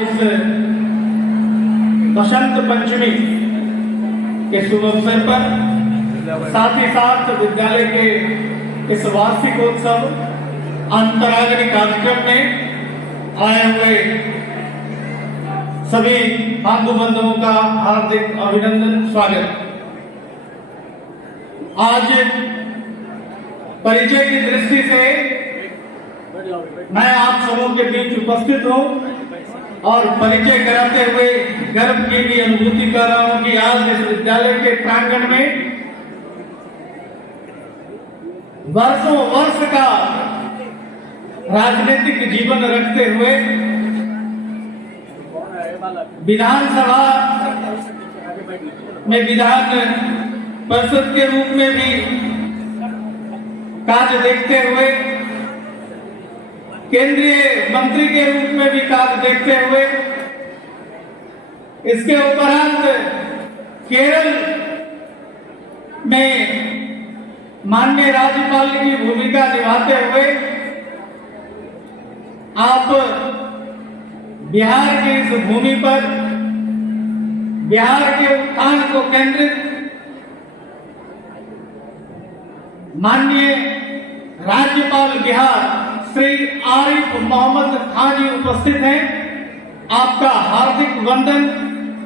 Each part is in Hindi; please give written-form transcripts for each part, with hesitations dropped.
इस बसंत पंचमी के शुभ अवसर पर साथ ही साथ विद्यालय के इस वार्षिकोत्सव अंतरागनी कार्यक्रम में आए हुए सभी बंधु बंधुओं का हार्दिक अभिनंदन स्वागत। आज परिचय की दृष्टि से मैं आप सबों के बीच उपस्थित हूं और परिचय कराते हुए गर्व की भी अनुभूति कर रहा हूं कि आज इस विद्यालय के प्रांगण में वर्षों वर्ष का राजनीतिक जीवन रखते हुए विधानसभा में विधान परिषद के रूप में भी कार्य देखते हुए, केंद्रीय मंत्री के रूप में भी कार्य देखते हुए, इसके उपरांत केरल में माननीय राज्यपाल की भूमिका निभाते हुए आप बिहार की इस भूमि पर बिहार के उत्थान को केंद्रित माननीय राज्यपाल बिहार श्री आरिफ मोहम्मद खान जी उपस्थित हैं। आपका हार्दिक वंदन,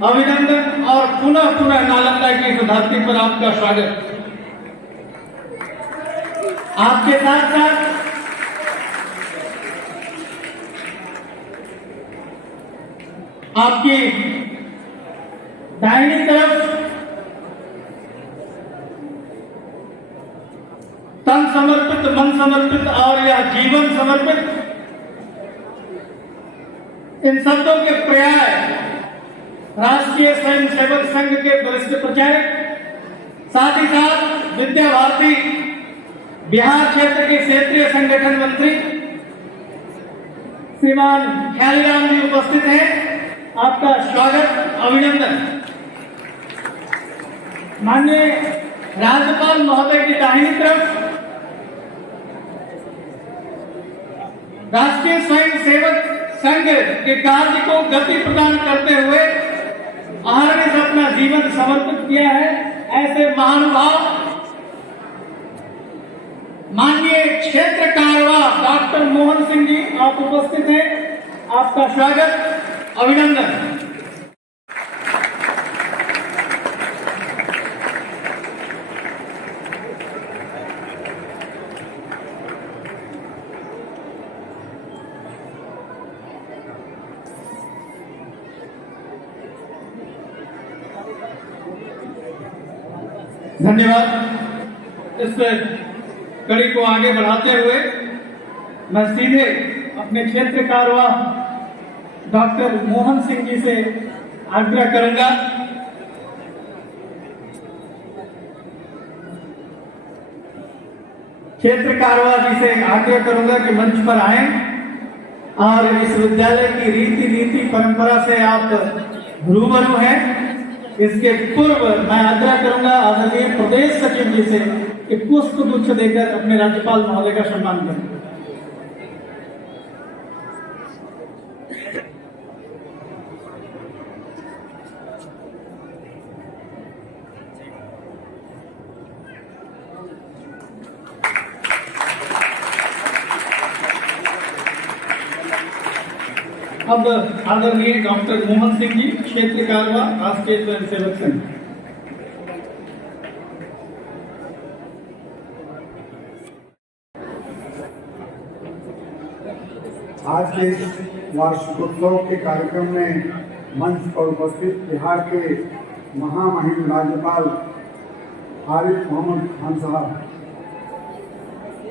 अभिनंदन और पुनः पुनः नालंदा की इस धरती पर आपका स्वागत। आपके साथ साथ आपकी दाहिनी तरफ तन समर्पित, मन समर्पित और यह जीवन समर्पित, इन शब्दों के पर्याय राष्ट्रीय स्वयंसेवक संघ के वरिष्ठ प्रचारक, साथ ही साथ विद्या भारती बिहार क्षेत्र के क्षेत्रीय संगठन मंत्री श्रीमान ख्यालीराम जी उपस्थित हैं। आपका स्वागत, अभिनंदन। माननीय राज्यपाल महोदय की दाहिनी तरफ राष्ट्रीय स्वयंसेवक संघ के कार्य को गति प्रदान करते हुए अहरनिश अपना जीवन समर्पित किया है, ऐसे महानुभाव माननीय क्षेत्र कारवा डॉक्टर मोहन सिंह जी आप उपस्थित हैं। आपका स्वागत, अभिनंदन। धन्यवाद। इस कड़ी को आगे बढ़ाते हुए मैं सीधे अपने क्षेत्र कारवा डॉक्टर मोहन सिंह जी से आग्रह करूंगा कि मंच पर आए और इस विद्यालय की रीति नीति परंपरा से आप रूबरू हैं। इसके पूर्व मैं आग्रह करूंगा आदरणीय प्रदेश सचिव जी से कि पुष्प गुच्छ देकर अपने राज्यपाल महोदय का सम्मान करें। अब आदरणीय डॉक्टर मोहन सिंह जी, क्षेत्र कारवा राष्ट्रीय स्वयंसेवक संघ। आज के वार्षिकोत्सव के कार्यक्रम में मंच पर उपस्थित बिहार के महामहिम राज्यपाल आरिफ मोहम्मद खान साहब,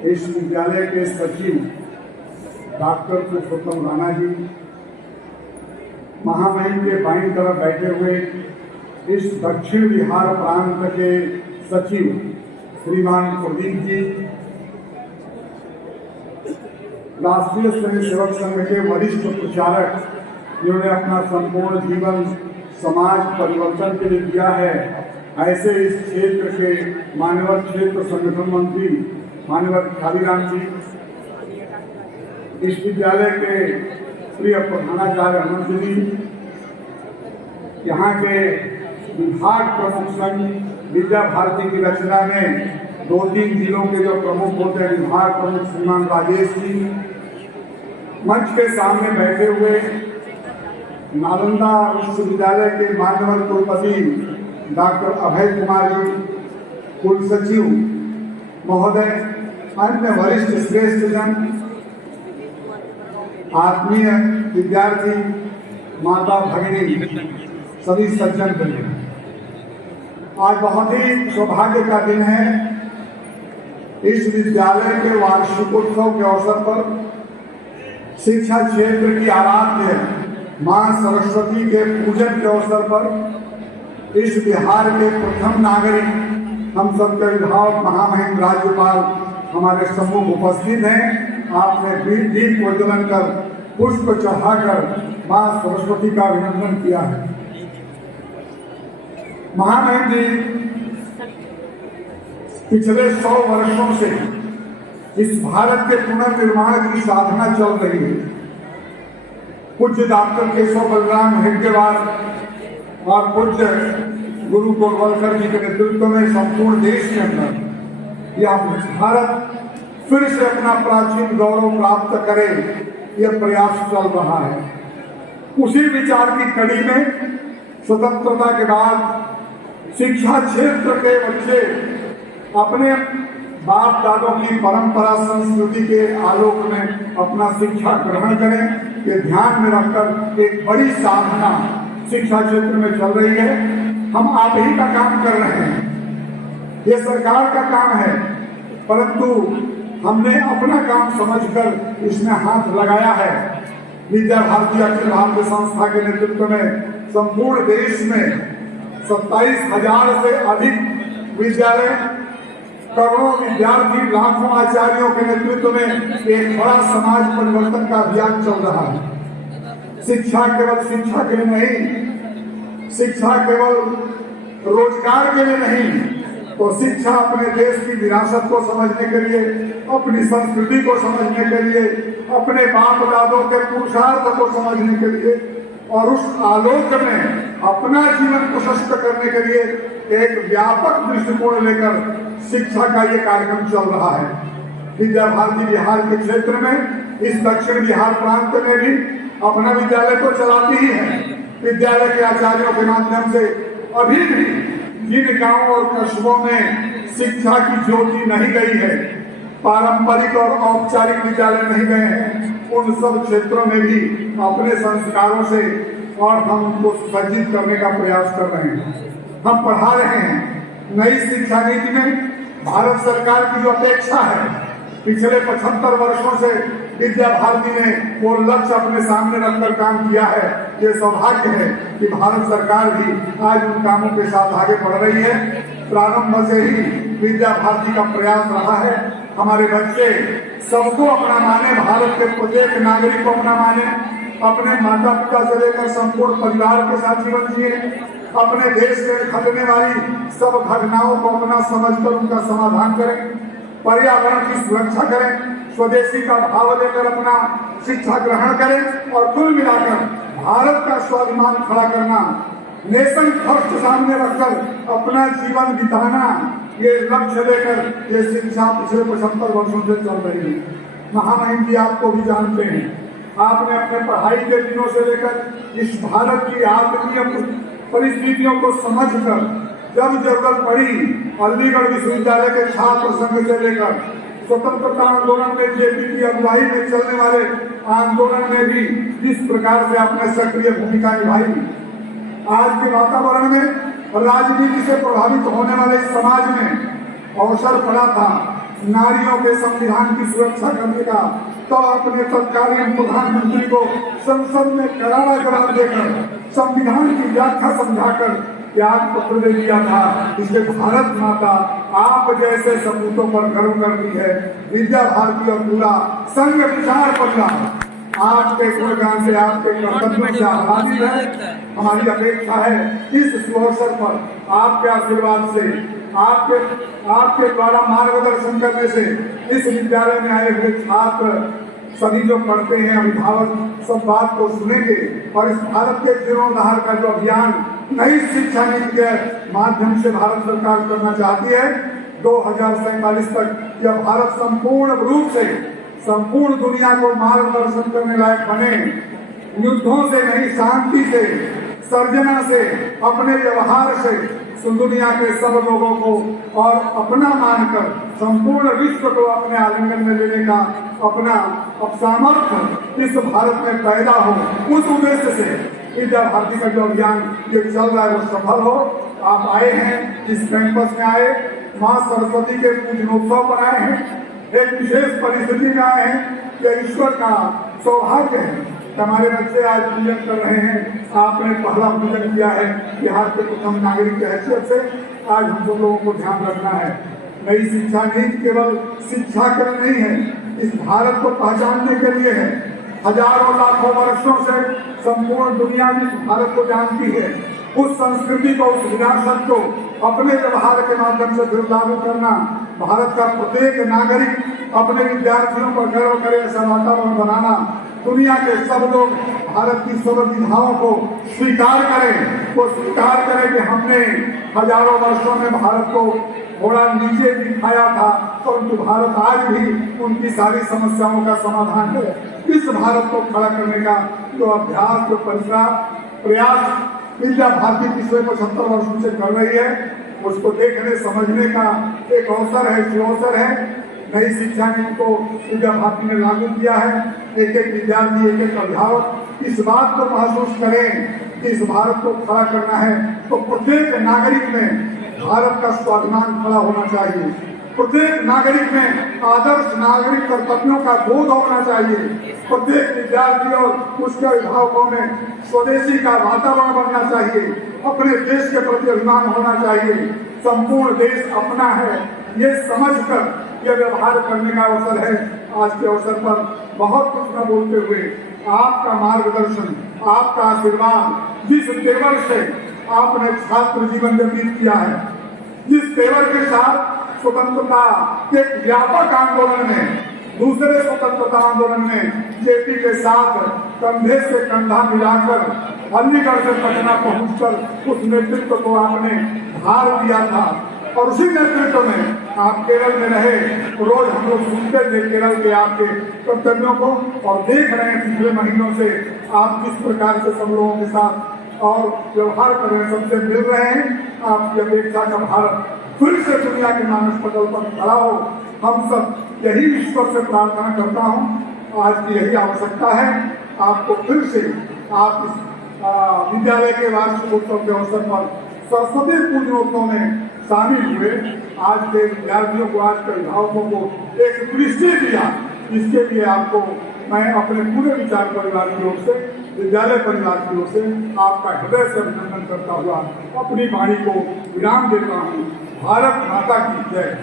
इस विद्यालय के सचिव डॉक्टर पुरुषोत्तम राणा जी, महामहिम के बाईं तरफ बैठे हुए इस दक्षिण बिहार प्रांत के सचिव श्रीमान प्रदीप जी, राष्ट्रीय स्वयंसेवक संघ के वरिष्ठ प्रचारक जिन्होंने अपना संपूर्ण जीवन समाज परिवर्तन के लिए दिया है, ऐसे इस क्षेत्र के मान्यवर क्षेत्र संगठन मंत्री मान्यवर ख्यालीराम जी, इस विद्यालय के प्रिय प्रधानाचार्य अनंत जी, यहाँ के विभाग प्रमुख संघ विद्या भारती की रचना में 2-3 जिलों के जो प्रमुख होते हैं, विभाग प्रमुख श्रीमान राजेश जी, मंच के सामने बैठे हुए नालंदा विश्वविद्यालय के मान्यवर कुलपति डॉक्टर अभय कुमार जी, कुल सचिव महोदय, अन्य वरिष्ठ श्रेष्ठ जन, आत्मीय विद्यार्थी, माता भगिनी, सभी सज्जन बने, आज बहुत ही सौभाग्य का दिन है। इस विद्यालय के वार्षिकोत्सव के अवसर पर शिक्षा क्षेत्र की आराध्य मां सरस्वती के पूजन के अवसर पर इस बिहार के प्रथम नागरिक, हम सबके अभिभावक महामहिम राज्यपाल हमारे सम्मुख उपस्थित हैं। आपने दीप प्रज्वलन कर पुष्प चढ़ाकर मां सरस्वती का अभिनंदन किया है। महामहिम जी पिछले 100 वर्षों से इस भारत के पुनर्निर्माण की साधना चल रही है। पूज्य डॉक्टर केशव बलराम हेडगेवार और पूज्य गुरु गोरवलकर जी के नेतृत्व में संपूर्ण देश के अंदर यह भारत फिर से अपना प्राचीन गौरव प्राप्त करे, यह प्रयास चल रहा है। उसी विचार की कड़ी में स्वतंत्रता के बाद शिक्षा क्षेत्र के बच्चे अपने बाप दादों की परंपरा संस्कृति के आलोक में अपना शिक्षा ग्रहण करें, ये ध्यान में रखकर एक बड़ी साधना शिक्षा क्षेत्र में चल रही है। हम आप ही का काम कर रहे हैं, ये सरकार का काम है, परंतु हमने अपना काम समझकर इसमें हाथ लगाया है। विद्या भारती अखिल भारतीय संस्था के नेतृत्व में संपूर्ण देश में 27,000 से अधिक विद्यालय, करोड़ों विद्यार्थी, लाखों आचार्यों के नेतृत्व में एक बड़ा समाज परिवर्तन का अभियान चल रहा है। शिक्षा केवल शिक्षा के लिए नहीं, शिक्षा केवल रोजगार के लिए नहीं, तो शिक्षा अपने देश की विरासत को समझने के लिए, अपनी संस्कृति को समझने के लिए, अपने बाप दादों के पुरुषार्थ को समझने के लिए और उस आलोक में अपना जीवन प्रशस्त करने के लिए एक व्यापक दृष्टिकोण लेकर शिक्षा का ये कार्यक्रम चल रहा है। विद्या भारती बिहार के क्षेत्र में, इस दक्षिण बिहार प्रांत में भी अपना विद्यालय तो चलाती ही है। विद्यालय के आचार्यों के माध्यम से अभी भी जिन गांवों और कस्बों में शिक्षा की ज्योति नहीं गई है, पारंपरिक और औपचारिक विद्यालय नहीं गए हैं, उन सब क्षेत्रों में भी अपने संस्कारों से और हम उनको सुसज्जित करने का प्रयास कर रहे हैं। हम पढ़ा रहे हैं। नई शिक्षा नीति में भारत सरकार की जो अपेक्षा है, पिछले 75 वर्षों से विद्या भारती ने वो लक्ष्य अपने सामने रखकर काम किया है। ये सौभाग्य है कि भारत सरकार भी आज उन कामों के साथ आगे बढ़ रही है। प्रारंभ से ही विद्या भारती का प्रयास रहा है। हमारे बच्चे सबको अपना माने, भारत के प्रत्येक नागरिक को अपना माने, अपने माता पिता से लेकर संपूर्ण परिवार के साथ जीवन जिए, अपने देश में घटने वाली सब घटनाओं को अपना समझकर उनका समाधान करें, पर्यावरण की सुरक्षा करें, स्वदेशी का भाव लेकर अपना शिक्षा ग्रहण करें और कुल मिलाकर भारत का स्वाभिमान खड़ा करना, नेशन फर्स्ट सामने रखकर अपना जीवन बिताना, ये लक्ष्य लेकर ये शिक्षा पिछले 75 वर्षों से चल रही है। महामहिम जी आपको भी जानते हैं, आपने अपने पढ़ाई के दिनों से लेकर इस भारत की आत्मीय परिस्थितियों को समझकर जब जरूरत पड़ी अलीगढ़ विश्वविद्यालय के छात्र संघ से लेकर स्वतंत्रता आंदोलन में जेपी की अगुवाई में चलने वाले आंदोलन में भी जिस प्रकार से आपने सक्रिय भूमिका निभाई, आज के वातावरण में राजनीति से प्रभावित होने वाले समाज में अवसर पड़ा था नारियों के संविधान की सुरक्षा करने का, तो अपने तत्कालीन प्रधानमंत्री को संसद में करारा जवाब देकर संविधान की व्याख्या समझाकर त्याग पत्र दे दिया था। इसलिए भारत माता आप जैसे सपूतों पर गर्व करती है। विद्या भारती और पूरा संघ विचार परिवार आपके गुणगान से, आपके कर्तव्यों से आह्लादित है। हमारी अपेक्षा है इस अवसर पर आपके आशीर्वाद से, आपके द्वारा मार्गदर्शन करने से इस विद्यालय में आए हुए छात्र सभी जो पढ़ते हैं अभिभावक सब बात को सुनेंगे और इस भारत के जीर्णोद्धार का जो अभियान नई शिक्षा नीति के माध्यम से भारत सरकार करना चाहती है, 2047 तक यह भारत संपूर्ण रूप से संपूर्ण दुनिया को मार्गदर्शन करने लायक बने। युद्धों से नहीं, शांति से, सर्जना से, अपने व्यवहार से दुनिया के सब लोगों को और अपना मानकर संपूर्ण विश्व को अपने आलिंगन में लेने का अपना सामर्थ्य इस भारत में पैदा हो, उस उद्देश्य से विद्या भारती का जो अभियान ये चल रहा है वो सफल हो। आप आए हैं, इस कैंपस में आए, माँ सरस्वती के पूजनोत्सव पर आए हैं, एक विशेष परिस्थिति में आए हैं। यह ईश्वर का सौभाग्य है। हमारे बच्चे आज पूजन कर रहे हैं, आपने पहला पूजन किया है। बिहार के प्रथम नागरिक की हैसियत से आज हम सब लोगों को ध्यान रखना है। नई शिक्षा नीति केवल शिक्षा के लिए नहीं है, इस भारत को पहचानने के लिए है। हजारों लाखों वर्षों से संपूर्ण दुनिया में इस भारत को जानती है। उस संस्कृति को, उस विरासत को अपने व्यवहार के माध्यम से फिर लागू करना, भारत का प्रत्येक नागरिक अपने विद्यार्थियों पर गर्व करे, ऐसा वातावरण बनाना, दुनिया के सब लोग भारत की सब विधाओं को स्वीकार करें, वो स्वीकार करें कि हमने हजारों वर्षों में भारत को थोड़ा नीचे दिखाया था, परंतु भारत आज भी उनकी सारी समस्याओं का समाधान है। इस भारत को खड़ा करने का जो अभ्यास, जो प्रयास विद्या भारती पिछले 75 वर्षों से कर रही है, उसको देखने समझने का एक अवसर है, जो अवसर है। नई शिक्षा नीति को विद्या भारती ने लागू किया है। एक एक विद्यार्थी, एक एक अभिभावक इस बात को महसूस करें कि इस भारत को खड़ा करना है तो प्रत्येक नागरिक में भारत का स्वाभिमान खड़ा होना चाहिए। प्रत्येक नागरिक में आदर्श नागरिक कर्तव्यों का बोध होना चाहिए। प्रत्येक विद्यार्थी और उसके अभिभावकों में स्वदेशी का वातावरण बनना चाहिए। अपने देश के प्रति अभिमान होना चाहिए। संपूर्ण देश अपना है, ये समझकर यह व्यवहार करने का अवसर है। आज के अवसर पर बहुत कुछ न बोलते हुए आपका मार्गदर्शन, आपका आशीर्वाद, जिस तेवर से आपने छात्र जीवन व्यतीत किया है, जिस तेवर के साथ स्वतंत्रता के व्यापक आंदोलन में, दूसरे स्वतंत्रता आंदोलन में जेपी के साथ कंधे से कंधा मिलाकर अलीगढ़ से पटना पहुंचकर उस नेतृत्व को आपने भार दिया था और उसी नेतृत्व में आप केरल में रहे। रोज हम लोग सुनते थे केरल के आपके कर्तव्यों को और देख रहे हैं पिछले महीनों से आप किस प्रकार से सब लोगों के साथ और व्यवहार कर रहे हैं, सबसे मिल रहे हैं। आपकी अपेक्षा का भारत फिर से दुनिया के मानस पटल पर खड़ा हो, हम सब यही ईश्वर से प्रार्थना करता हूँ। आज की यही आवश्यकता है। आपको फिर से आप इस विद्यालय के वार्षिकोत्सव के अवसर पर सरस्वती पूजनोत्सव में शामिल हुए। आज के विद्यार्थियों को, आज के अभिभावकों को एक दृष्टि दिया, इसके लिए आपको मैं अपने पूरे विचार परिवार की ओर से, विद्यालय परिवार की ओर से आपका हृदय से अभिनंदन करता हुआ अपनी वाणी को विराम देता हूँ। भारत माता की जय।